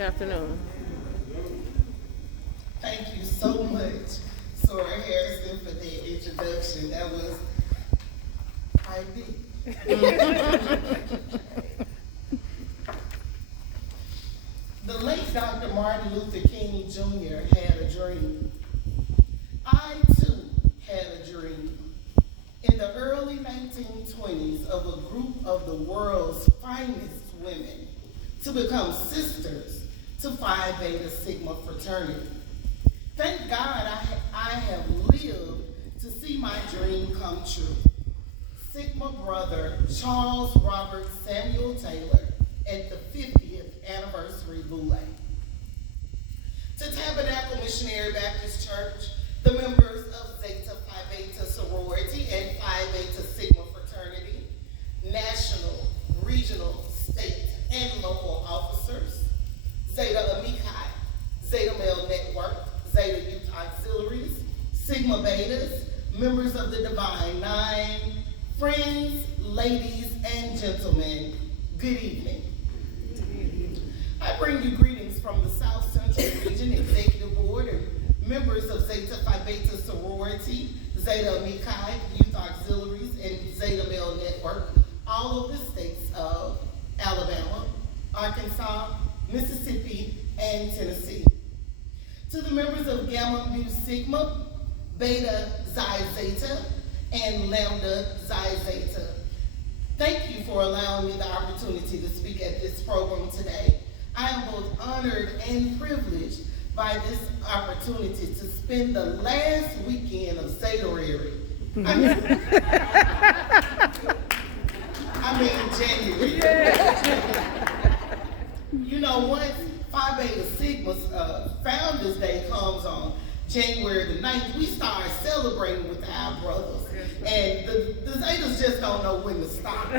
Good afternoon. Thank you so much, Sora Harrison, for that introduction. That was The late Dr. Martin Luther King Jr. had a dream. I too had a dream. In the early 1920s, of a group of the world's finest women to become sisters to Phi Beta Sigma fraternity. Thank God I have lived to see my dream come true. Sigma brother Charles Robert Samuel Taylor at the 50th anniversary boule. To Tabernacle Missionary Baptist Church, the members of Zeta Phi Beta Sorority and Phi Beta Sigma fraternity, national, regional, state, and local officers, Zeta Amici, Zeta Male Network, Zeta Youth Auxiliaries, Sigma Betas, members of the Divine Nine, friends, ladies, and gentlemen, good evening. I bring you greetings from the South Central Region Executive Board and members of Zeta Phi Beta Sorority, Zeta Amici, Youth Auxiliaries, and Zeta Male Network, all of the states of Alabama, Arkansas, Mississippi, and Tennessee. To the members of Gamma Mu Sigma, Beta Xi Zeta, and Lambda Xi Zeta, thank you for allowing me the opportunity to speak at this program today. I am both honored and privileged by this opportunity to spend the last weekend of Sorority. I mean January. Yeah. You know, once Phi Beta Sigma's Founders Day comes on January the 9th, we start celebrating with our brothers. And the Zetas just don't know when to stop.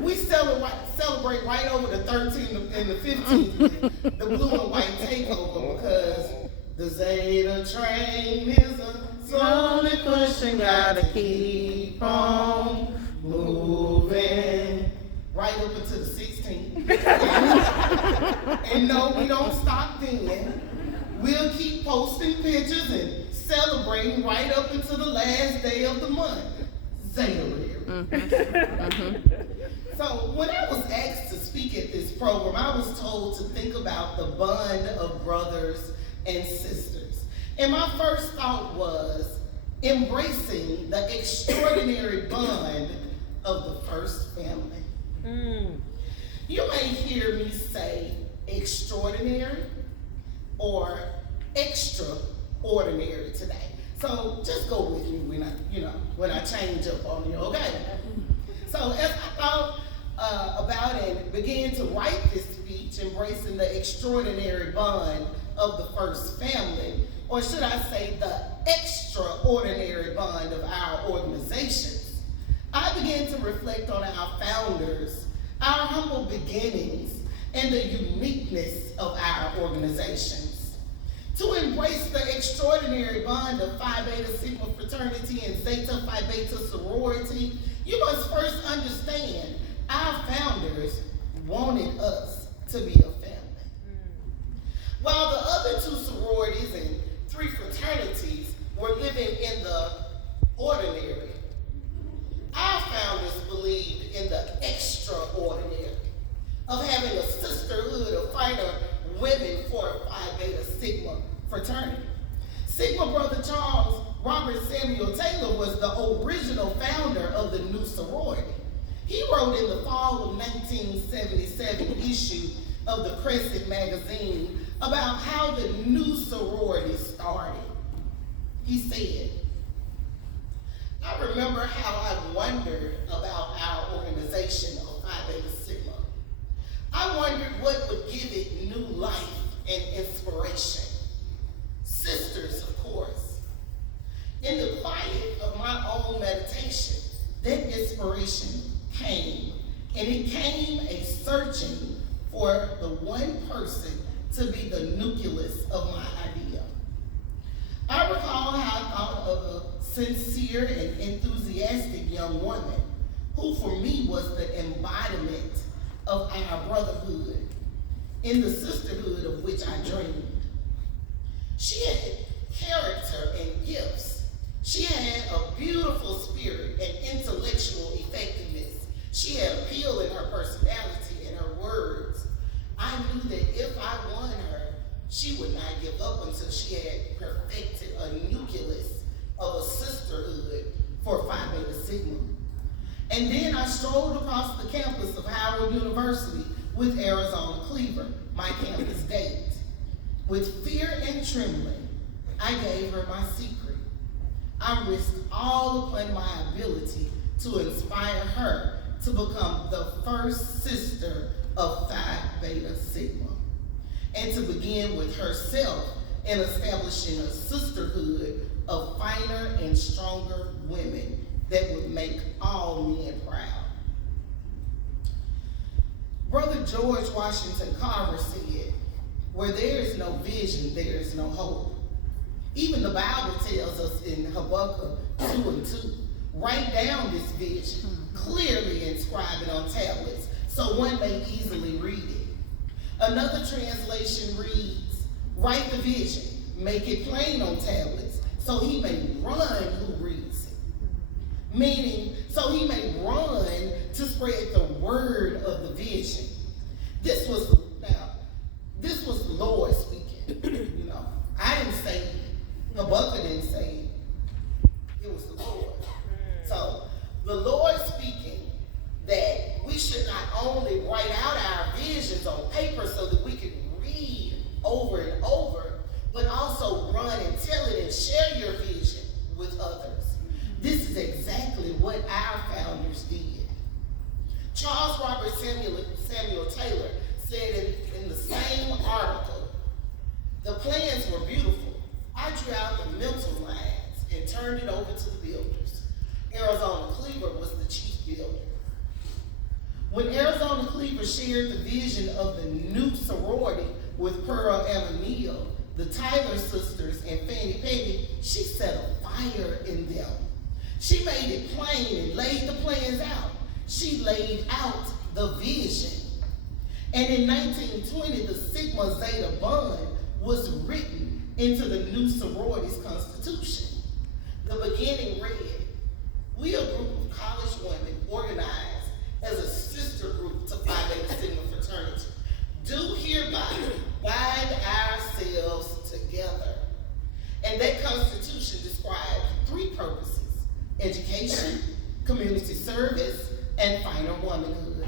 We celebrate right over the 13th and the 15th with the blue and white takeover, because the Zeta train is a slowly pushing, gotta keep on moving. Right up until the 16th. And no, we don't stop then. We'll keep posting pictures and celebrating right up until the last day of the month. Zeta. So when I was asked to speak at this program, I was told to think about the bond of brothers and sisters. And my first thought was embracing the extraordinary bond of the first family. You may hear me say extraordinary or extraordinary today. So just go with me when I change up on you, okay? So as I thought about and began to write this speech, embracing the extraordinary bond of the first family, or should I say the extraordinary bond of our organizations, I began to reflect on our founders, our humble beginnings, and the uniqueness of our organizations. To embrace the extraordinary bond of Phi Beta Sigma fraternity and Zeta Phi Beta sorority, you must first understand our founders wanted us to be a family. While the other two sororities and three fraternities were living in the ordinary, our founders believed in the extraordinary of having a sisterhood of fighter women for Phi Beta Sigma fraternity. Sigma brother Charles Robert Samuel Taylor was the original founder of the new sorority. He wrote in the fall of 1977 issue of the Crescent magazine about how the new sorority started. He said, "I remember how I wondered about our organization of Phi Beta Sigma. I wondered what would give it new life and inspiration. Sisters, of course. In the quiet of my own meditation, that inspiration came, and it came a searching for the one person to be the nucleus of my idea. I recall how I thought of a sincere and enthusiastic young woman who for me was the embodiment of our brotherhood. in the sisterhood of which I dreamed. She had character and gifts. She had a beautiful spirit and intellectual effectiveness. She had appeal in her personality and her words. I knew that if I won her, she would not give up until she had perfected a nucleus of a sisterhood for Phi Beta Sigma. And then I strolled across the campus of Howard University with Arizona Cleaver, my campus date. With fear and trembling, I gave her my secret. I risked all upon my ability to inspire her to become the first sister of Phi Beta Sigma, and to begin with herself in establishing a sisterhood of finer and stronger women that would make all men proud. Brother George Washington Carver said, "Where there is no vision, there is no hope." Even the Bible tells us in Habakkuk 2:2, write down this vision, clearly inscribe it on tablets, so one may easily read it. Another translation reads, write the vision, make it plain on tablets, so he may run who reads it. Meaning, so he may run to spread the word of the vision. This was the Lord speaking. I didn't say it. Habakkuk didn't say it. It was the Lord. So the Lord speaking that we should not only write out our visions on paper so that we can read over and over, but also run and tell it and share your vision with others. This is exactly what our founders did. Charles Robert Samuel Taylor said in the same article, the plans were beautiful. I drew out the mental lines and turned it over to the builders. Arizona Cleaver was the chief builder. When Arizona Cleaver shared the vision of the new sorority with Pearl and Emil, the Tyler sisters, and Fanny Peggy, she set a fire in them. She made it plain and laid the plans out. She laid out the vision. And in 1920, the Sigma Zeta bond was written into the new sorority's constitution. The beginning read, we, a group of college women organized as a sister group to Phi Beta Sigma fraternity, do hereby bind ourselves together. And that constitution described 3 purposes: education, community service, and finer womanhood,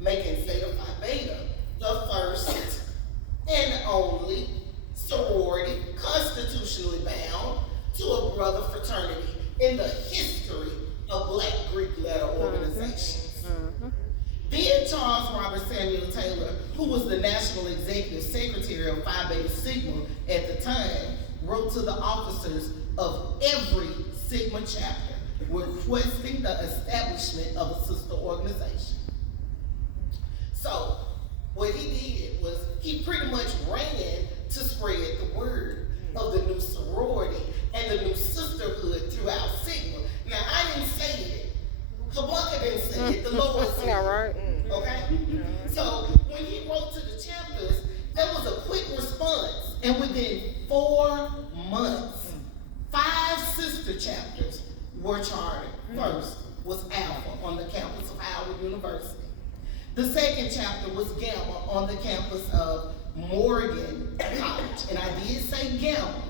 making Zeta Phi Beta the first and only sorority constitutionally bound to a brother fraternity in the history of Black Greek letter organizations. Then Charles Robert Samuel Taylor, who was the National Executive Secretary of Phi Beta Sigma at the time, wrote to the officers of every Sigma chapter requesting the establishment of a sister organization. So what he did was he pretty much ran to spread the word of the new sorority and the new sisterhood throughout Sigma. Now, I didn't say it. Habakkuk didn't say it. The Lord said it. All right. Okay? So when he wrote to the chapters, there was a quick response. And within 4 months, 5 sister chapters were chartered. First was Alpha on the campus of Howard University. The second chapter was Gamma on the campus of Morgan College. And I did say Gamma,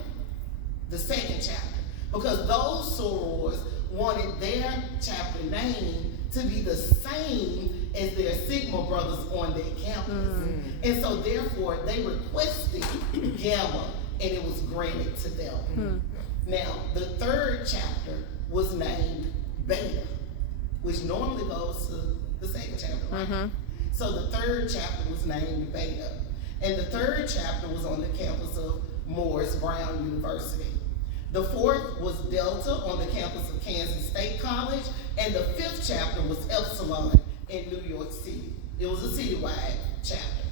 the second chapter, because those sorors wanted their chapter name to be the same as their Sigma brothers on their campus. And so therefore they requested Gamma, and it was granted to them. Now, the third chapter was named Beta, which normally goes to the second chapter, right? So the third chapter was named Beta. And the third chapter was on the campus of Morris Brown University. The fourth was Delta on the campus of Kansas State College. And the 5th chapter was Epsilon in New York City. It was a citywide chapter.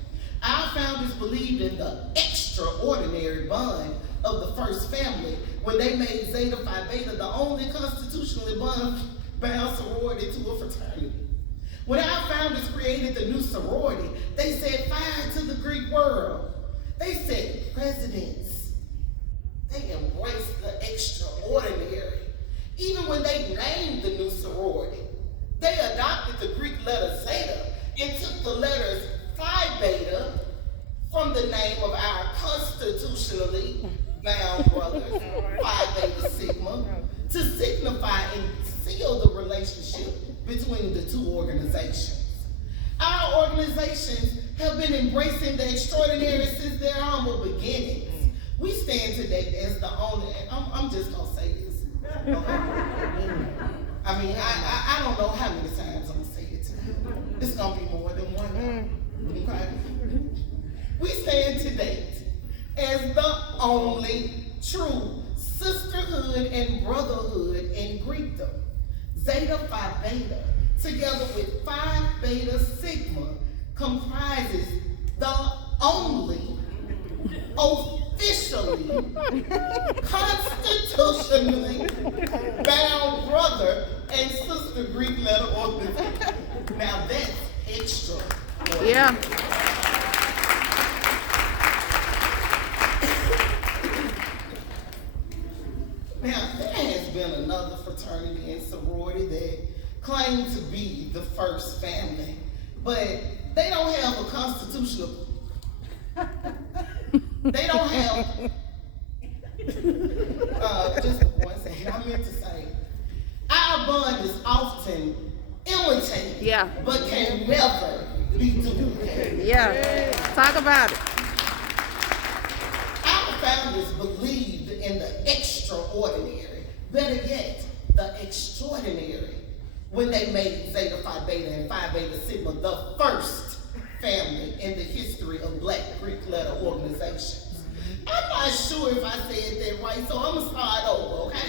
Our founders believed in the extraordinary bond of the first family when they made Zeta Phi Beta the only constitutionally bound sorority to a fraternity. When our founders created the new sorority, they said fire to the Greek world. They said presidents. They embraced the extraordinary. Even when they named the new sorority, they adopted the Greek letter Zeta and took the letters Phi Beta from the name of our constitutionally bound brothers, Phi Beta Sigma, to signify and seal the relationship between the two organizations. Our organizations have been embracing the extraordinary since their humble beginnings. We stand today as the only, I'm just gonna say this. Okay? I mean, I don't know how many times I'm gonna say it today. It's gonna be more than one. Okay? We stand today as the only true sisterhood and brotherhood in Greekdom. Zeta Phi Beta, together with Phi Beta Sigma, comprises the only officially, constitutionally bound brother and sister Greek letter organization. Now that's extra. Yeah. Now, there has been another fraternity and sorority that claim to be the first family, but they don't have a constitutional, they don't have, just one second, I meant to say, our bond is often imitated, Yeah. but can never be duplicated. Yeah. Talk about it. Our founders believed in the extraordinary, better yet, the extraordinary, when they made Zeta Phi Beta and Phi Beta Sigma the first family in the history of Black Greek letter organizations. I'm not sure if I said that right, so I'm gonna start over, okay?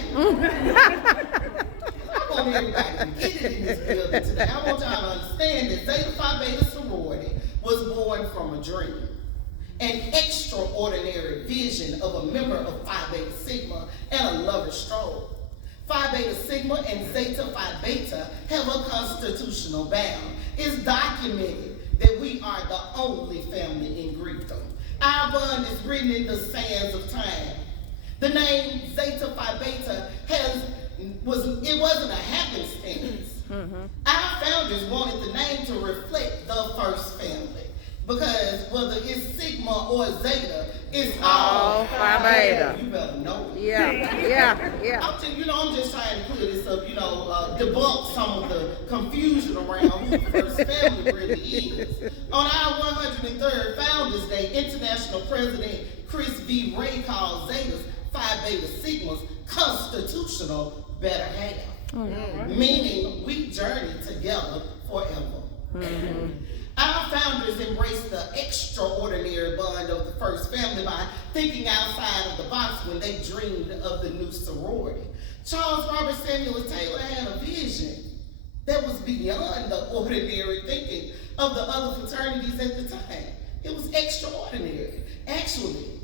I want everybody to get it in this building today. I want y'all to understand that Zeta Phi Beta sorority was born from a dream. An extraordinary vision of a member of Phi Beta Sigma and a lover stroll. Phi Beta Sigma and Zeta Phi Beta have a constitutional bound. It's documented that we are the only family in Greekdom. Our bond is written in the sands of time. The name Zeta Phi Beta wasn't a happenstance. Our founders wanted the name to reflect the first family. Because whether it's Sigma or Zeta, it's all Phi Beta. You better know it. Yeah. I'm just trying to clear this up, debunk some of the confusion around who the first family really is. On our 103rd Founders Day, International President Chris V. Ray called Zetas Phi Beta Sigma's constitutional better half, meaning we journey together forever. Our founders embraced the extraordinary bond of the first family by thinking outside of the box when they dreamed of the new sorority. Charles Robert Samuel Taylor had a vision that was beyond the ordinary thinking of the other fraternities at the time. It was extraordinary, actually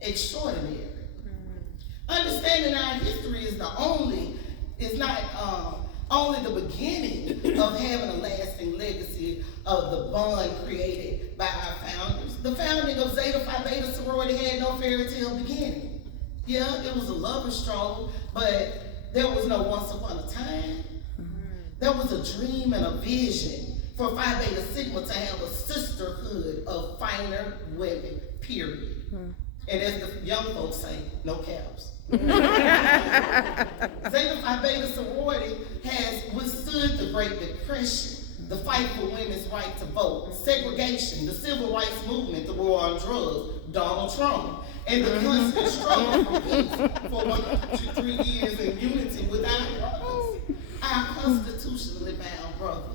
extraordinary. Understanding our history is not only the beginning of having a lasting legacy of the bond created by our founders. The founding of Zeta Phi Beta sorority had no fairy tale beginning. Yeah, it was a lover stroll, but there was no once upon a time. There was a dream and a vision for Phi Beta Sigma to have a sisterhood of finer women, period. And as the young folks say, no caps. Zeta Phi Beta sorority has withstood the Great Depression, the fight for women's right to vote, segregation, the civil rights movement, the war on drugs, Donald Trump, and the constant struggle for peace for 103 years in unity with our brothers, our constitutionally bound brothers.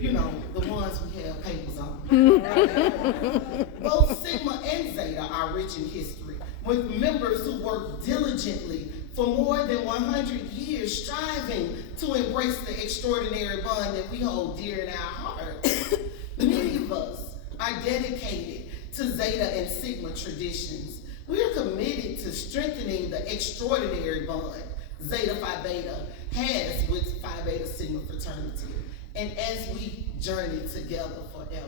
The ones we have papers on. Both Sigma and Zeta are rich in history, with members who work diligently for more than 100 years, striving to embrace the extraordinary bond that we hold dear in our hearts. Many of us are dedicated to Zeta and Sigma traditions. We are committed to strengthening the extraordinary bond Zeta Phi Beta has with Phi Beta Sigma fraternity and as we journey together forever.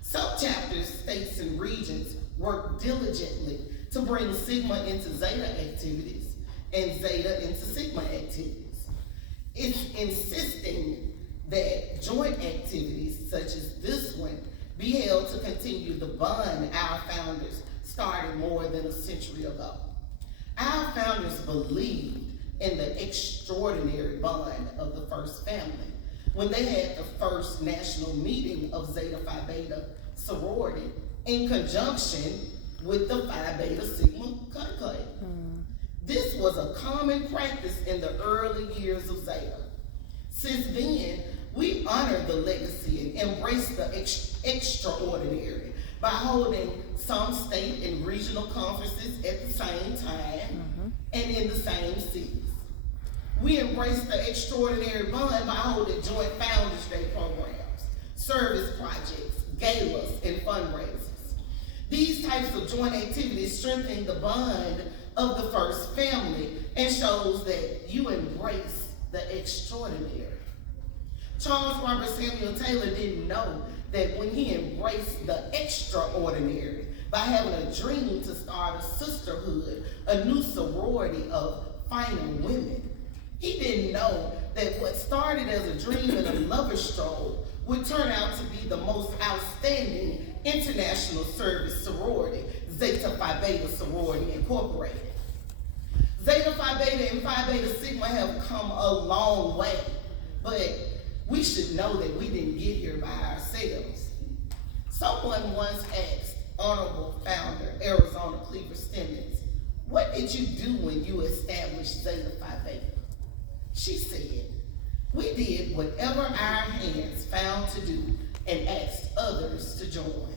Sub-chapters, states, and regions work diligently to bring Sigma into Zeta activities and Zeta into Sigma activities. It's insisting that joint activities such as this one be held to continue the bond our founders started more than a century ago. Our founders believed in the extraordinary bond of the first family when they had the first national meeting of Zeta Phi Beta sorority in conjunction with the Phi Beta Sigma conclave. This was a common practice in the early years of Zeta. Since then, we honor the legacy and embrace the extraordinary by holding some state and regional conferences at the same time and in the same cities. We embrace the extraordinary bond by holding joint Founders Day programs, service projects, galas, and fundraisers. These types of joint activities strengthen the bond of the first family and shows that you embrace the extraordinary. Charles Robert Samuel Taylor didn't know that when he embraced the extraordinary by having a dream to start a sisterhood, a new sorority of finer women, he didn't know that what started as a dream and a lover stroll would turn out to be the most outstanding international service sorority, Zeta Phi Beta Sorority Incorporated. Zeta Phi Beta and Phi Beta Sigma have come a long way, but we should know that we didn't get here by ourselves. Someone once asked Honorable Founder Arizona Cleaver Stemmons, "What did you do when you established Zeta Phi Beta?" She said, "We did whatever our hands found to do and asked others to join."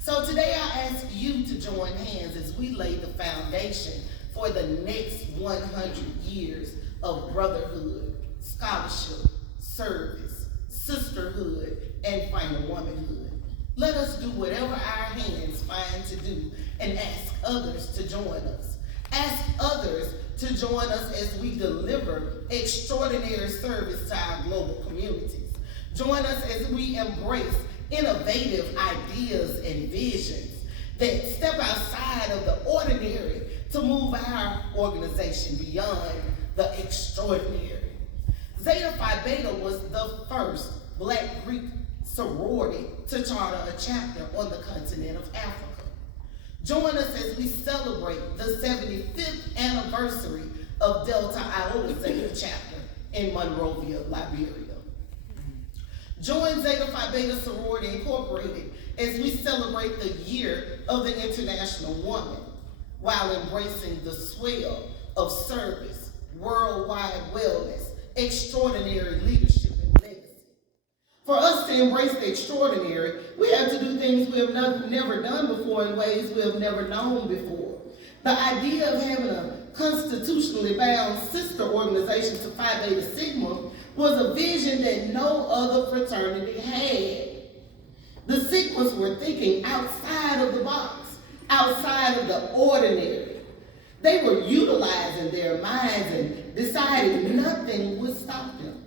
So today I ask you to join hands as we lay the foundation for the next 100 years of brotherhood, scholarship, service, sisterhood, and final womanhood. Let us do whatever our hands find to do and ask others to join us. Ask others to join us as we deliver extraordinary service to our global communities. Join us as we embrace innovative ideas and visions that step outside of the ordinary to move our organization beyond the extraordinary. Zeta Phi Beta was the first Black Greek sorority to charter a chapter on the continent of Africa. Join us as we celebrate the 75th anniversary of Delta Iota Zeta chapter in Monrovia, Liberia. Join Zeta Phi Beta Sorority Incorporated as we celebrate the year of the International Woman while embracing the swell of service, worldwide wellness, extraordinary leadership, and legacy. For us to embrace the extraordinary, we have to do things we have never done before in ways we have never known before. The idea of having a constitutionally bound sister organization to Phi Beta Sigma was a vision that no other fraternity had. The Sigmas were thinking outside of the box, outside of the ordinary. They were utilizing their minds and deciding nothing would stop them.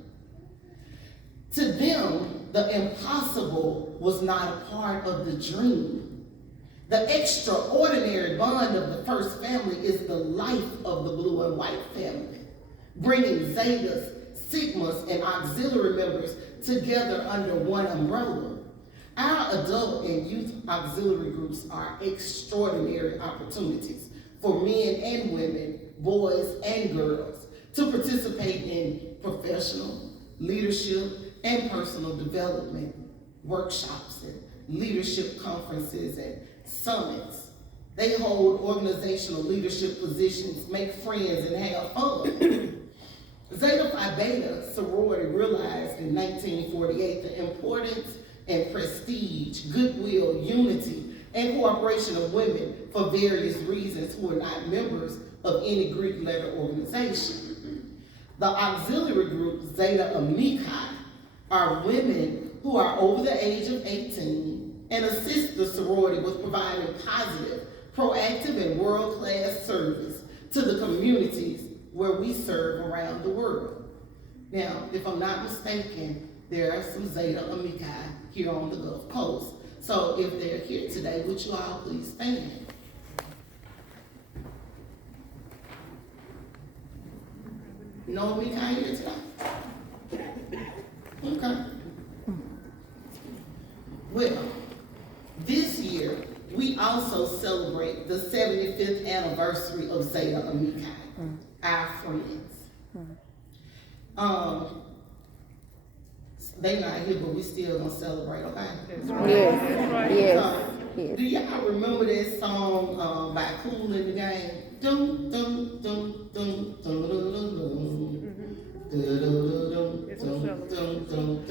To them, the impossible was not a part of the dream. The extraordinary bond of the first family is the life of the blue and white family, bringing Zetas, Sigmas, and auxiliary members together under one umbrella. Our adult and youth auxiliary groups are extraordinary opportunities for men and women, boys and girls, to participate in professional, leadership, and personal development workshops and leadership conferences and summits. They hold organizational leadership positions, make friends, and have fun. Zeta Phi Beta sorority realized in 1948 the importance and prestige, goodwill, unity, and cooperation of women for various reasons who are not members of any Greek letter organization. The auxiliary group, Zeta Amici, are women who are over the age of 18 and assist the sorority with providing positive, proactive, and world-class service to the communities where we serve around the world. Now, if I'm not mistaken, there are some Zeta Amici here on the Gulf Coast. So if they're here today, would you all please stand? No Amici here today? Okay. Well, this year, we also celebrate the 75th anniversary of Zeta Amici, our friends. They not here, but we still gonna celebrate, okay? Yes. Do y'all remember that song by Kool in the Game? Dum dum dum dum dum dum dum dum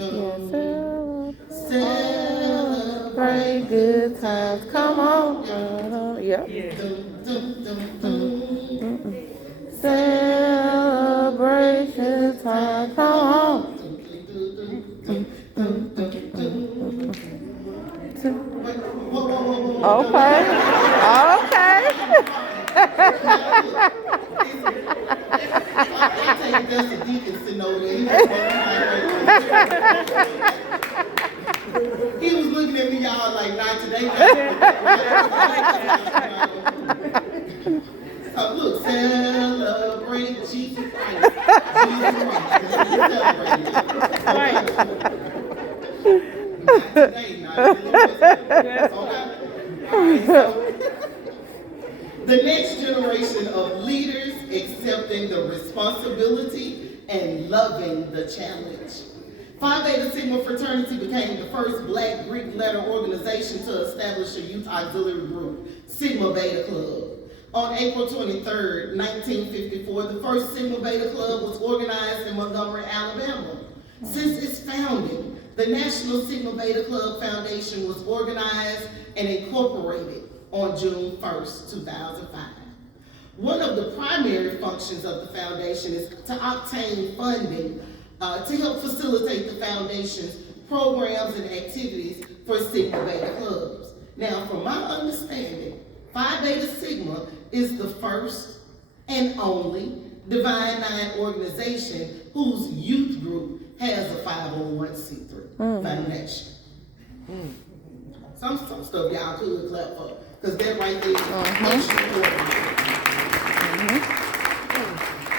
dum. Celebrate good times. Come on. Yep. Celebration time. Come on. Okay. I take Dusty Deacons to know that he was looking at me, y'all, like, not today. So look, celebrate Jesus Christ. Right. Not today, not today. Okay. So, the next generation of leaders accepting the responsibility and loving the challenge. Phi Beta Sigma fraternity became the first Black Greek letter organization to establish a youth auxiliary group, Sigma Beta Club. On April 23rd, 1954, the first Sigma Beta Club was organized in Montgomery, Alabama. Since its founding, the National Sigma Beta Club Foundation was organized and incorporated on June 1st, 2005. One of the primary functions of the foundation is to obtain funding to help facilitate the foundation's programs and activities for Sigma Beta clubs. Now, from my understanding, Phi Beta Sigma is the first and only Divine Nine organization whose youth group has a 501c3 foundation. Some stuff y'all could clap for, because that right there is extraordinary.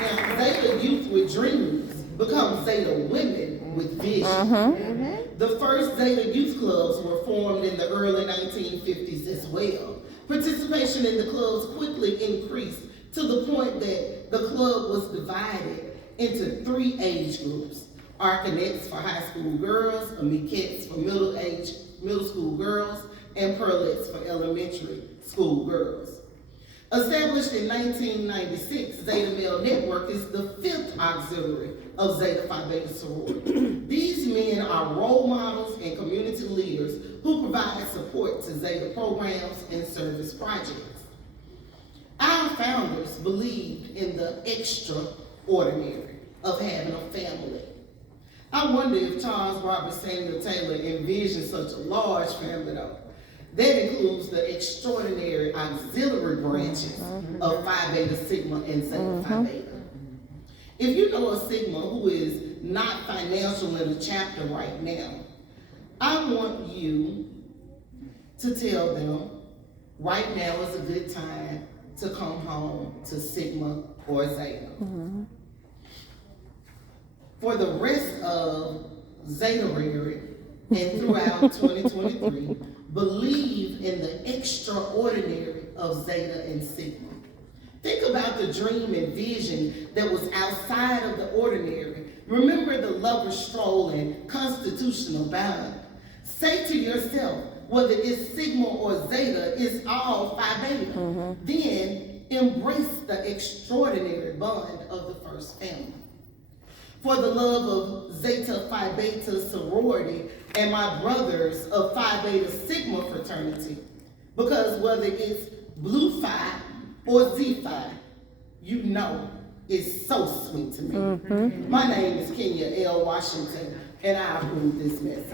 Now, Zeta Youth with Dreams become Zeta Women with Vision. The first Zeta Youth clubs were formed in the early 1950s as well. Participation in the clubs quickly increased to the point that the club was divided into 3 age groups: Arcanettes for high school girls, Amiquettes for middle school girls, and Pearlettes for elementary school girls. Established in 1996, Zeta Male Network is the 5th auxiliary of Zeta Phi Beta Sorority. These men are role models and community leaders who provide support to Zeta programs and service projects. Our founders believed in the extraordinary of having a family. I wonder if Charles Robert Samuel Taylor envisioned such a large family though. That includes the extraordinary auxiliary branches of Phi Beta Sigma and Zeta Phi Beta. If you know a Sigma who is not financial in the chapter right now, I want you to tell them right now is a good time to come home to Sigma or Zeta. For the rest of Zeta-rary and throughout 2023, believe in the extraordinary of Zeta and Sigma. Think about the dream and vision that was outside of the ordinary. Remember the lover's stroll and constitutional bond. Say to yourself, whether it's Sigma or Zeta, it's all Phi Beta. Then embrace the extraordinary bond of the first family. For the love of Zeta Phi Beta sorority and my brothers of Phi Beta Sigma fraternity, because whether it's Blue Phi or Z Phi, you know it's so sweet to me. My name is Kenya L. Washington, and I approve this message.